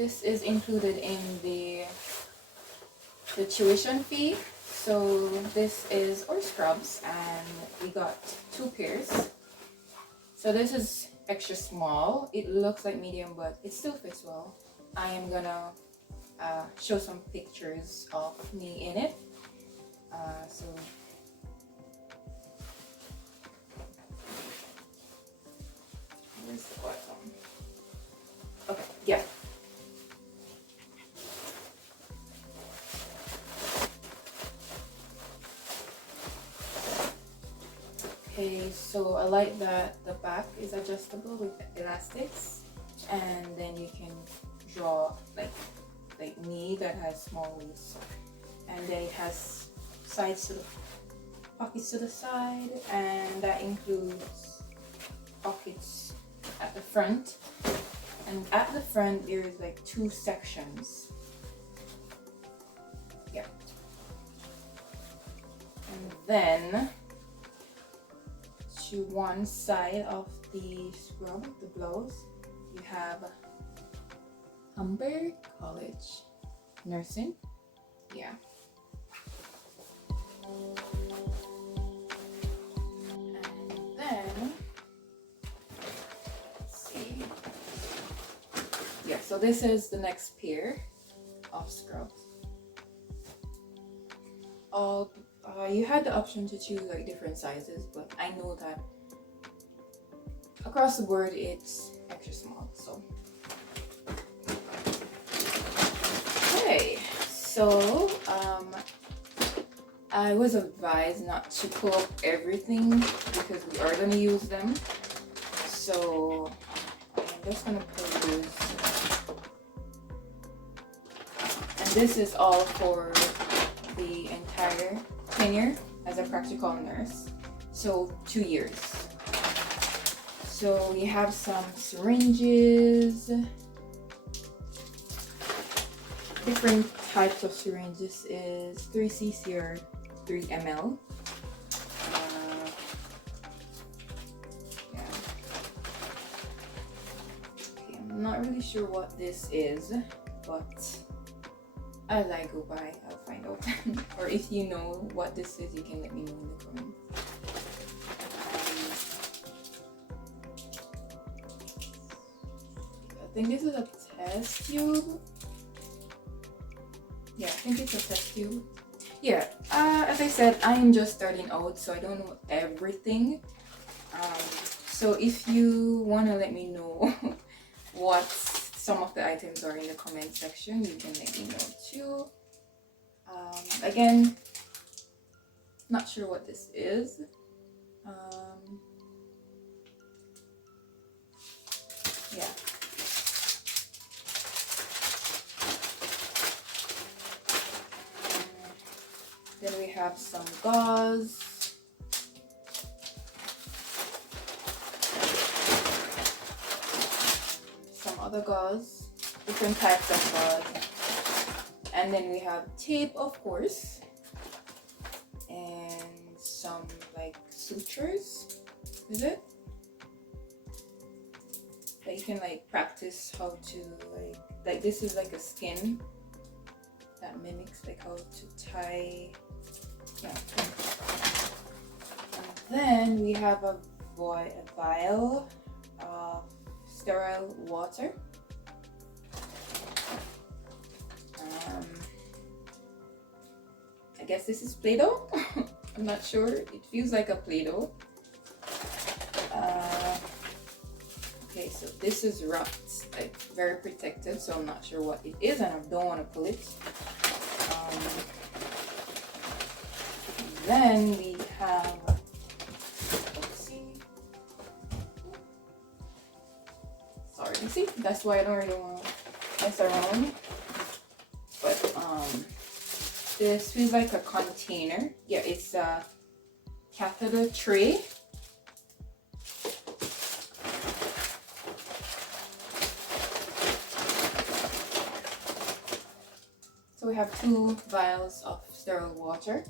This is included in the tuition fee. So this is our scrubs, and we got 2 pairs. So this is extra small. It looks like medium, but it still fits well. I am gonna show some pictures of me in it. So where's the bottom? Okay, yeah. Okay, so I like that the back is adjustable with elastics, and then you can draw like me that has small waist, and then it has sides to the pockets to the side, and that includes pockets at the front. And at the front there is like 2 sections. Yeah. And then to one side of the scrub, the blouse, you have Humber College nursing. Yeah. And then let's see. Yeah, so this is the next pair of scrubs. You had the option to choose like different sizes, but I know that across the board it's extra small. So okay, so I was advised not to pull up everything because we are going to use them. So I'm just going to peruse. And this is all for the entire tenure as a practical nurse, so 2 years. So we have some syringes, different types of syringes. Is 3 cc or 3 ml. Yeah. Okay, I'm not really sure what this is, but as I go by, I'll find out. Or if you know what this is, you can let me know in the comments. I think this is a test tube. Yeah, I think it's a test tube. Yeah, as I said, I am just starting out, so I don't know everything. So if you want to let me know what some of the items are in the comment section, you can let me know too. Again, not sure what this is. Yeah. Then we have some gauze. Some other gauze, different types of gauze. And then we have tape, of course, and some like sutures. Is it? That you can like practice how to like this is like a skin that mimics like how to tie. Yeah. And then we have a vial of sterile water. I guess this is Play-Doh. I'm not sure. It feels like a Play-Doh. Okay, so this is wrapped, like very protective, so I'm not sure what it is, and I don't want to pull it. Then we have, let's see. Sorry, you see, that's why I don't really want to mess around. But this feels like a container. Yeah, it's a catheter tray. So we have 2 vials of sterile water.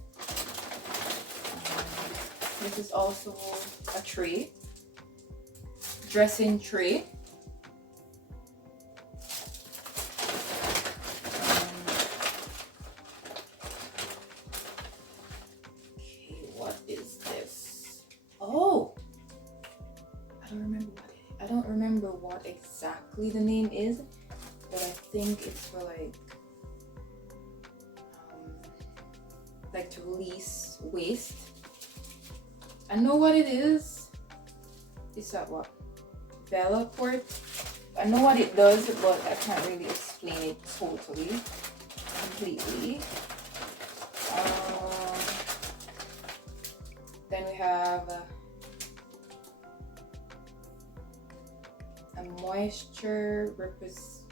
This is also a tray, dressing tray. remember what exactly the name is, but I think it's for like to release waste. I know what it is. It's that what? Veloport. I know what it does, but I can't really explain it totally, completely. Then we have a moisture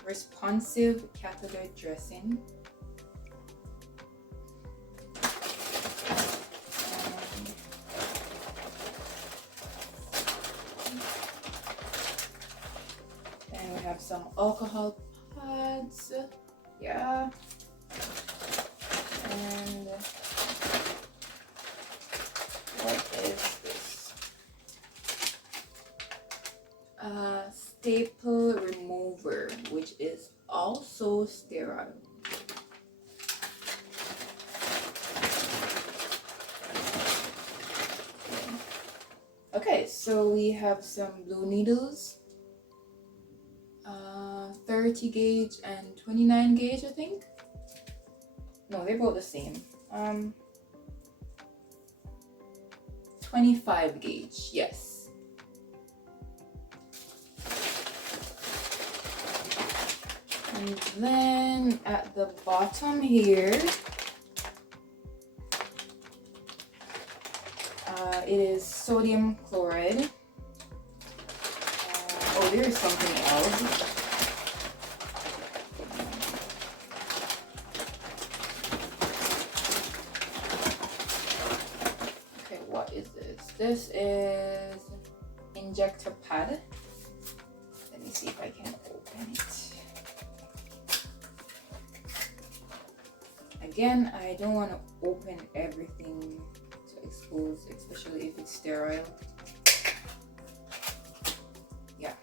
responsive catheter dressing. Then we have some alcohol pads. Yeah. And what is this? Staple remover, which is also sterile. Okay, so we have some blue needles, 30 gauge and 29 gauge, I think. No, they're both the same. 25 gauge, yes. And then at the bottom here, it is sodium chloride. Oh, there is something else. Okay, what is this? This is injector pad. Let me see if I can open it. Again, I don't want to open everything to expose, especially if it's sterile. Yeah.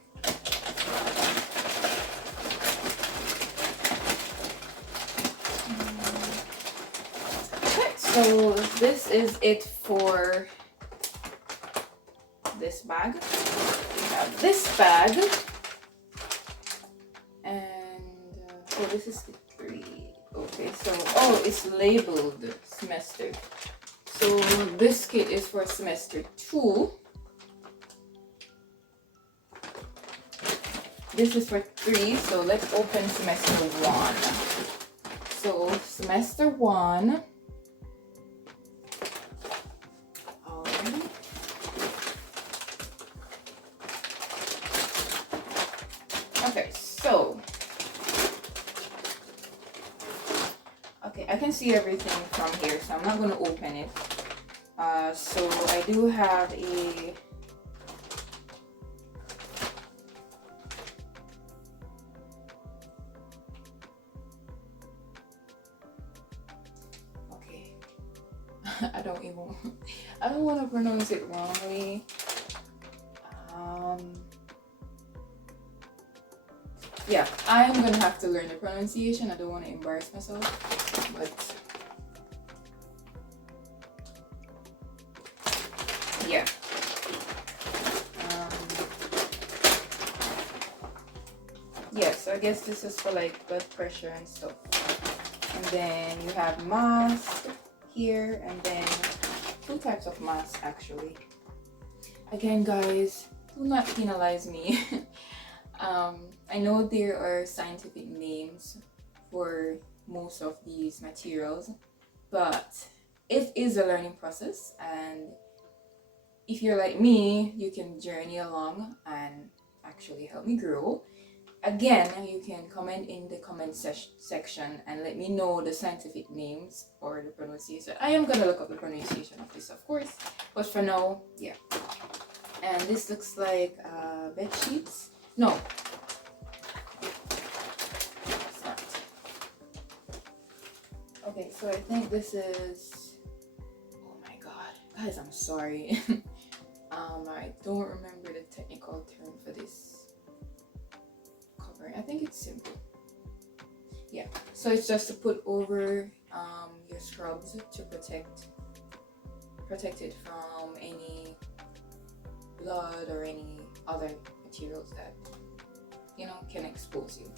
Okay, so this is it for this bag. We have this bag, and oh, this is the 3. Okay, so it's labeled semester. So this kit is for semester 2. This is for 3. So let's open semester 1. So semester 1. Okay, so I can see everything from here, so I'm not going to open it. So I do have a I don't want to pronounce it wrongly. Yeah, I'm gonna have to learn the pronunciation. I don't want to embarrass myself, but yeah. Yeah, so I guess this is for like blood pressure and stuff. And then you have mask here, and then 2 types of masks actually. Again, guys, do not penalize me. I know there are scientific names for most of these materials, but it is a learning process, and if you're like me, you can journey along and actually help me grow. Again, you can comment in the comment section and let me know the scientific names or the pronunciation. I am gonna look up the pronunciation of this, of course, but for now, yeah. And this looks like bed sheets. No, it's not. Okay, so I think this is. Oh my god, guys, I'm sorry. I don't remember the technical term for this. I think it's simple. Yeah, so it's just to put over your scrubs to protect it from any blood or any other materials that, you know, can expose you.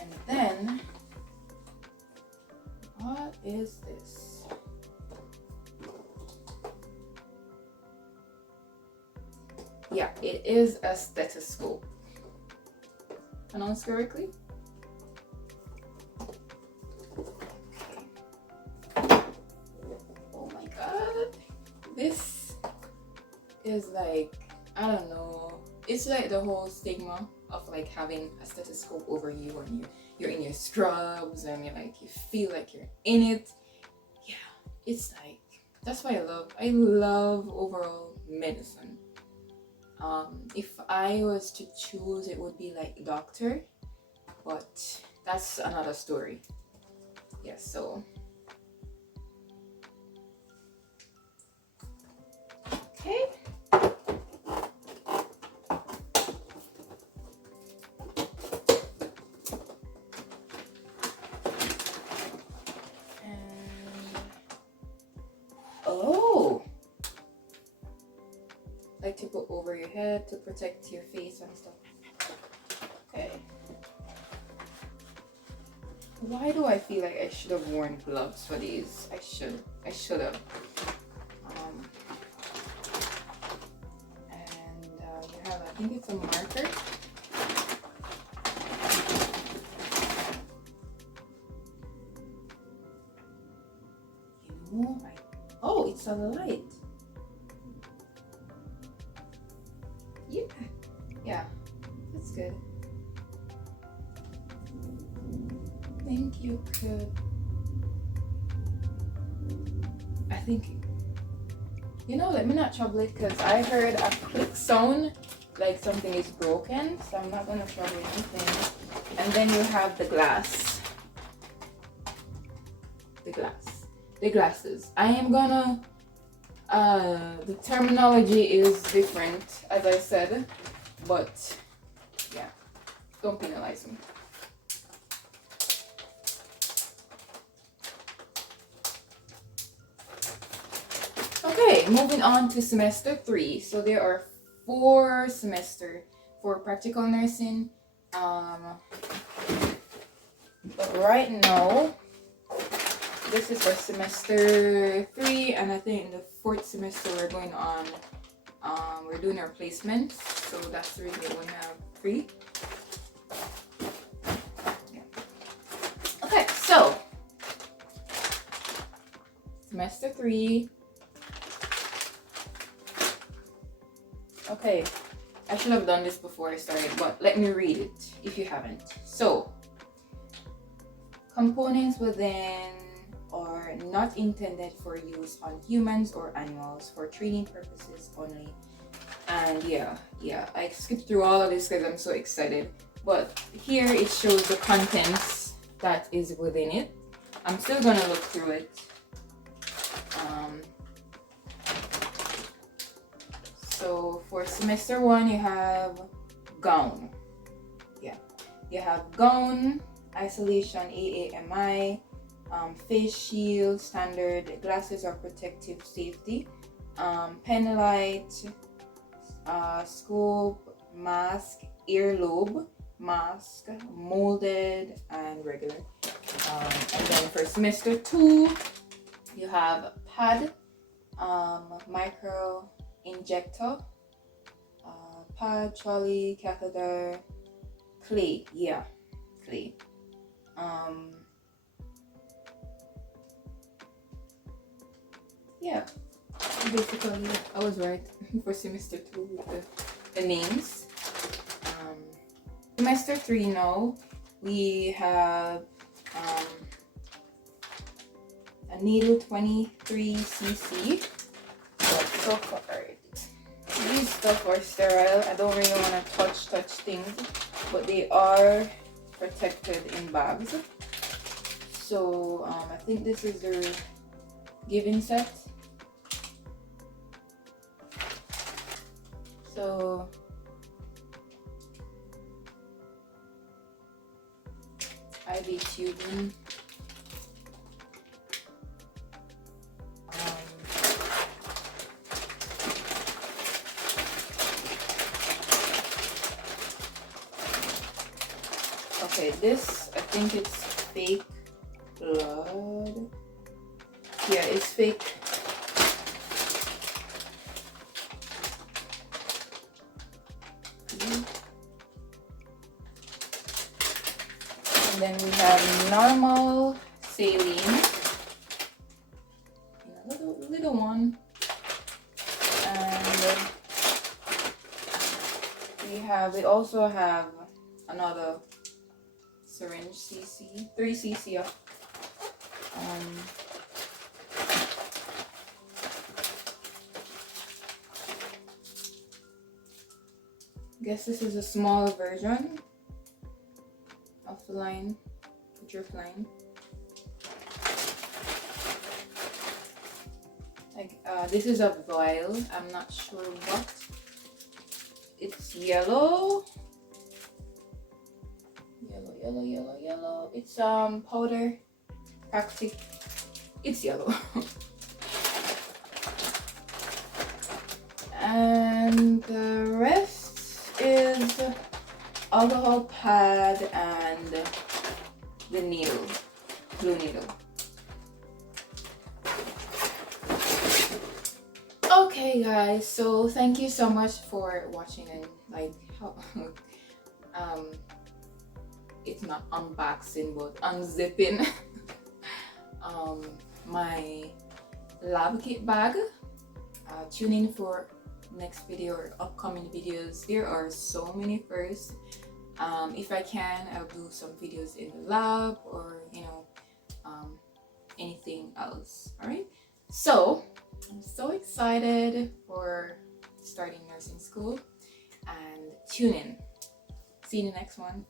And then, what is this? Yeah, it is a stethoscope. Pronounced correctly? Okay. Oh my god. This is like, I don't know. It's like the whole stigma of like having a stethoscope over you and you're in your scrubs and you feel like you're in it. Yeah, it's like, that's why I love overall medicine. If I was to choose, it would be like doctor, but that's another story. Yeah, so okay. Oh, like to put over your head to protect your face and stuff. Okay. Why do I feel like I should have worn gloves for these? I should have. And you have, I think it's a marker. You know, oh, it's a light. Yeah, that's good. Think you could, I think, you know, let me not trouble it because I heard a click sound like something is broken, so I'm not gonna trouble anything. And then you have the glass. The glasses. I am gonna, the terminology is different, as I said, but yeah, don't penalize me. Okay, moving on to semester 3. So there are 4 semesters for practical nursing. But right now, this is for semester 3, and I think in the 4th semester we're going on, we're doing our placements, so that's the reason we only have 3. Yeah. Okay, so semester 3. Okay, I should have done this before I started, but let me read it if you haven't. So, components within are not intended for use on humans or animals, for training purposes only. And yeah, I skipped through all of this because I'm so excited. But here it shows the contents that is within it. I'm still gonna look through it. So for semester 1, you have gown. Yeah, you have gown, isolation, AAMI, face shield, standard glasses or protective safety, pen light, scope, mask, earlobe, mask, molded, and regular. And then for semester 2, you have pad, micro injector, pad, trolley, catheter, clay. Yeah, clay. Yeah, basically I was right for semester 2 with the names. Semester 3 now, we have a needle 23cc. So far, these stuff are sterile. I don't really want to touch things, but they are protected in bags. So I think this is their giving set. So IV tubing. this, I think it's fake blood. Yeah, it's fake. And then we have normal saline, little one, and we also have another syringe cc, 3 cc of I guess this is a smaller version of the line, drift line. Like this is a vial. I'm not sure what. It's yellow. Yellow. It's powder, practic. It's yellow. And the rest is alcohol pad and the needle, blue needle. Okay guys, so thank you so much for watching, and like how it's not unboxing but unzipping my lab kit bag. Tune in for next video or upcoming videos. There are so many firsts. If I can, I'll do some videos in the lab, or anything else. All right, so I'm so excited for starting nursing school, and tune in. See you in the next one.